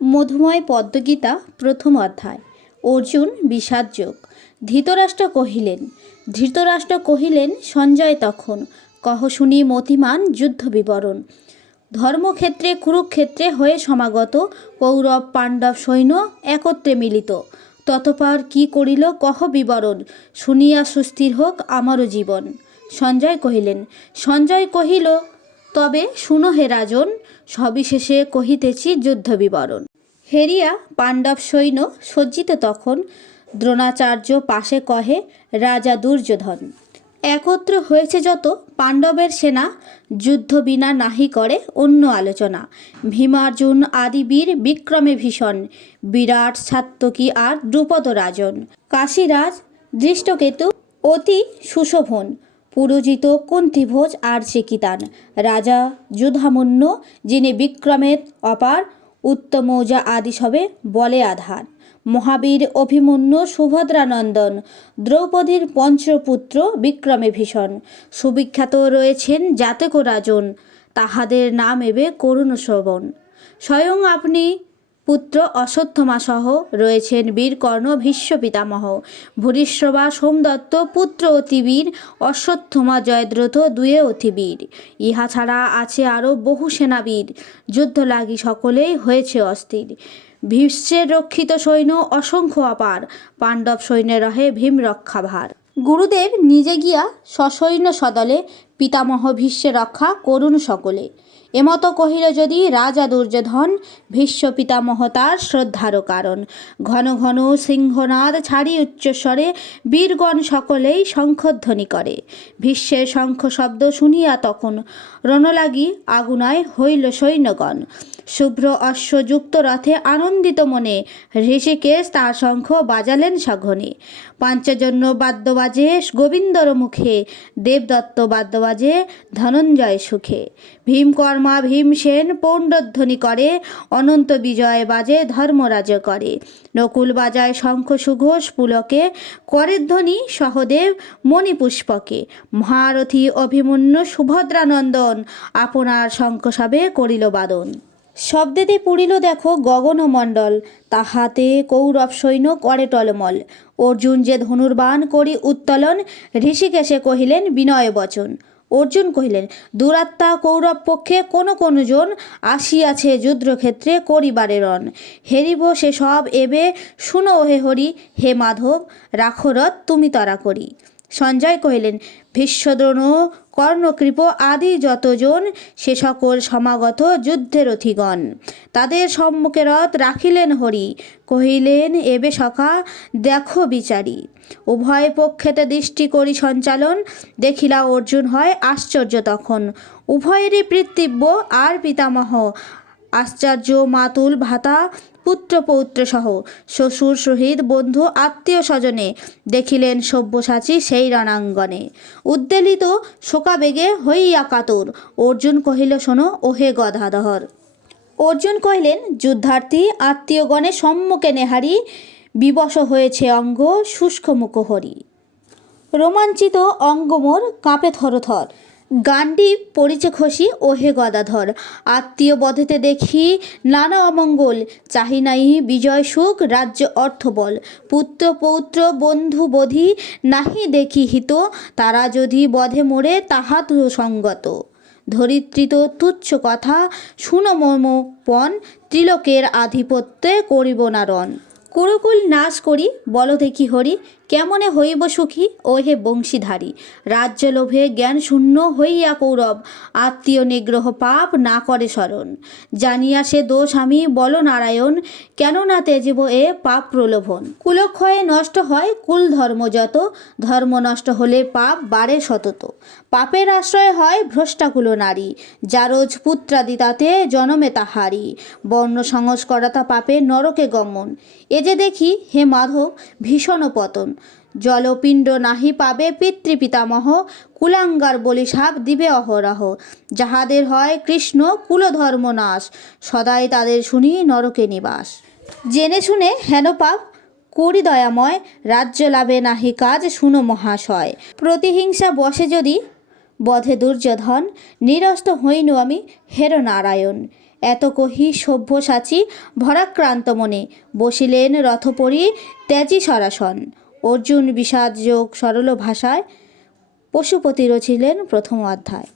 মধুময় পদ্মগীতা প্রথম অধ্যায়। অর্জুন বিষাদযোগ। ধৃতরাষ্ট্র কহিলেন সঞ্জয় তখন, কহ শুনি মতিমান যুদ্ধ বিবরণ। ধর্মক্ষেত্রে কুরুক্ষেত্রে হয়ে সমাগত কৌরব পাণ্ডব সৈন্য একত্রে মিলিত। ততপর কি করিল কহ বিবরণ, শুনিয়া সুস্থির হোক আমারও জীবন। সঞ্জয় কহিল তবে শুনো হে রাজন, সবিশেষে কহিতেছি যুদ্ধ বিবরণ। হেরিয়া পাণ্ডব সৈন্য সজ্জিত তখন, দ্রোণাচার্য পাশে কহে রাজা দুর্যোধন। একত্র হয়েছে যত পাণ্ডবের সেনা, যুদ্ধ বিনা নাহি করে অন্য আলোচনা। ভীমার্জুন আদি বীর বিক্রমে ভীষণ, বিরাট সাত্যকী আর দ্রুপদ রাজন। কাশীরাজ দৃষ্টকেতু অতি সুশোভন, পুরোজিত কুন্তিভোজ আর চিকিতান। রাজা যুধামন্য যিনি বিক্রমের অপার, উত্তমৌজা আদি সবে বলে আধার। মহাবীর অভিমন্যু সুভদ্রানন্দন, দ্রৌপদীর পঞ্চপুত্র বিক্রমে ভীষণ। সুবিখ্যাত রয়েছেন জাতক রাজন, তাহাদের নাম এবে করুণ শ্রবণ। স্বয়ং আপনি পুত্র অশ্বত্থমা সহ রয়েছেন বীরকর্ণ ভীষ্ম পিতামহ। ভূরিশ্রবা সোমদত্ত পুত্র অতিবীর, অশ্বত্থমা জয়দ্রথ দুয়ে অতিবীর। ইহা ছাড়া আছে আরও বহু সেনাবীর, যুদ্ধ লাগি সকলেই হয়েছে অস্থির। ভীষ্মের রক্ষিত সৈন্য অসংখ্য অপার, পাণ্ডব সৈন্যে রহে ভীম রক্ষা ভার। গুরুদেব নিজে গিয়া সসৈন্য সদলে, পিতামহ ভীষ্মে রক্ষা করুন সকলে। এমতো কহিল যদি রাজা দুর্যোধন, ভীষ্ম পিতামহ তার শ্রদ্ধারও কারণ। ঘন ঘন সিংহনাদ ছাড়ি উচ্চস্বরে, বীরগণ সকলেই শঙ্খধ্বনি করে। ভীষ্মের শঙ্খ শব্দ শুনিয়া তখন, রণলাগি আগুনায় হইল সৈন্যগণ। শুভ্র অশ্বযুক্ত রথে আনন্দিত মনে, ঋষিকেশ তার শঙ্খ বাজালেন সঘনে। পাঞ্চজন্য বাদ্য বাজে গোবিন্দর মুখে, দেবদত্ত বাদ্য বাজে ধনঞ্জয় সুখে। ভীমকর্মা ভীমসেন পৌণ্ডধ্বনি করে, অনন্ত বিজয় বাজে ধর্মরাজ করে। নকুল বাজায় শঙ্খ সুঘোষ পুলকে, করে ধ্বনি সহদেব মণিপুষ্পকে। মহারথী অভিমন্যু সুভদ্রানন্দন, আপনার শঙ্খ সবে করিল বাদন। শব্দেতে পুরিল দেখো গগনমণ্ডল, তাহাতে কৌরব সৈন্য করে টলমল। অর্জুন যে ধনুর্বাণ করি উত্তোলন, ঋষিকেশে কহিলেন বিনয় বচন। অর্জুন কহিলেন দুরাত্মা কৌরব পক্ষে কোন জন, আসিয়াছে যুদ্ধক্ষেত্রে করিবারে রণ। হেরিব সে সব এবে শুনো হে হরি, হে মাধব রাখো রথ তুমি তরা করি। সঞ্জয় কহিলেন ভীষ্মদ্রোণ কর্ণকৃপ আদি যতজন, সে সকল সমাগত যুদ্ধের রথিগণ। তাদের সম্মুখে রথ রাখিলেন হরি, কহিলেন এবে সখা দেখো বিচারি। উভয় পক্ষেতে দৃষ্টি করি সঞ্চালন, দেখিলা অর্জুন হয় আশ্চর্য তখন। উভয়েরই পিতৃব্য আর পিতামহ, আশ্চর্য মাতুল ভাতা পুত্র পৌত্র সহ। শ্বশুর সহিত বন্ধু আত্মীয় স্বজনে, দেখিলেন সব্যসাচী সেই রণাঙ্গনে। উদ্বেলিত শোকাবেগে হইয়া কাতর, অর্জুন কহিল শোনো ওহে গদাধর। অর্জুন কহিলেন যুদ্ধার্থী আত্মীয়গণের সম্মুখে নেহারি, বিবশ হয়েছে অঙ্গ শুষ্ক মুখহরি। রোমাঞ্চিত অঙ্গ মোর কাঁপে থরথর, গান্ডীব পড়িছে খসি ওহে গদাধর। আত্মীয় বধেতে দেখি নানা অমঙ্গল, চাহি নাই বিজয় সুখ রাজ্য অর্থ বল। পুত্র পৌত্র বন্ধু বধি নাহি দেখি হিত, তারা যদি বধে মোরে তাহা তো সঙ্গত। ধরিত্রীত তুচ্ছ কথা শুনো মম পণ, ত্রিলোকের আধিপত্যে করিব না রণ। কুরুকুল নাশ করি বল দেখি হরি, কেমনে হইব সুখী ওহে বংশীধারী। রাজ্য লোভে জ্ঞান শূন্য হইয়া কৌরব, আত্মীয় নিগ্রহ পাপ না করে স্মরণ। জানিয়া সে দোষ আমি বল নারায়ণ, কেননা তেজিব এ পাপ প্রলোভন। কুলক্ষয়ে নষ্ট হয় কুল ধর্ম যত, ধর্ম নষ্ট হলে পাপ বাড়ে সতত। পাপের আশ্রয় হয় ভ্রষ্টাকুল নারী, যারোজ পুত্রাদি তাতে জনমে তাহারি। বর্ণ সংস্করতা পাপে নরকে গমন, এ যে দেখি হে মাধব ভীষণ পতন। জলপিণ্ড নাহি পাবে পিতৃপিতামহ, কুলাঙ্গার বলি সাপ দিবে অহরহ। যাহাদের হয় কৃষ্ণ কুলধর্ম নাশ, সদাই তাদের শুনি নরকে নিবাস। জেনে শুনে হেন পাপ করি দয়াময়, রাজ্য লাভে নাহি কাজ শুনো মহাশয়। প্রতিহিংসা বসে যদি বধে দুর্যোধন, নিরস্ত হইনু আমি হের নারায়ণ। এত কহি সভ্যসাচী ভরাক্রান্ত মনে বসিলেন রথপরি ত্যাজি সরাসন। অর্জুন বিষাদ যোগ সরল ভাষায় পশুপতি রচিলেন প্রথম অধ্যায়।